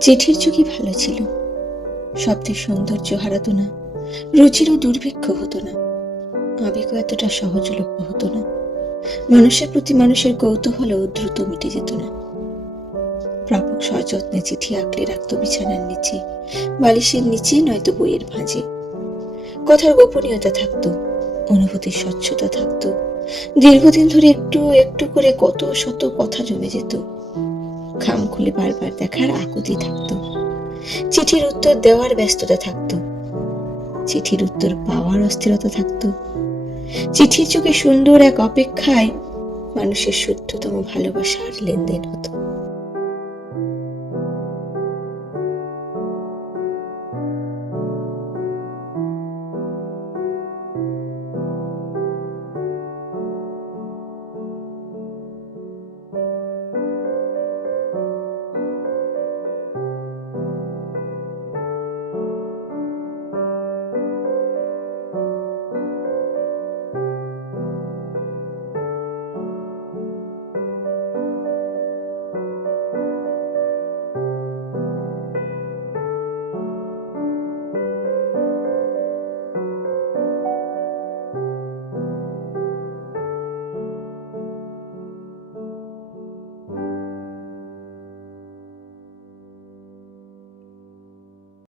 চিঠির যুগই ভালো ছিল। শব্দের সৌন্দর্য হারাতো না, রুচিরও দুর্ভিক্ষ হতো না, আবেগও এতটা সহজলভ্য হতো না, মানুষের প্রতি মানুষের কৌতূহলও দ্রুত মিটে যেত না। প্রাপক সযত্নে চিঠি আঁকড়ে রাখতো বিছানার নিচে, বালিশের নিচে, নয়তো বইয়ের ভাঁজে। কথার গোপনীয়তা থাকতো, অনুভূতির স্বচ্ছতা থাকতো। দীর্ঘদিন ধরে একটু একটু করে কত শত কথা জমে যেত। খাম খুলে বারবার দেখার আকুতি থাকতো। চিঠির উত্তর দেওয়ার ব্যস্ততা থাকতো, চিঠির উত্তর পাওয়ার অস্থিরতা থাকতো। চিঠির যুগে সুন্দর এক অপেক্ষায় মানুষের শুদ্ধতম ভালোবাসার লেনদেন হতো।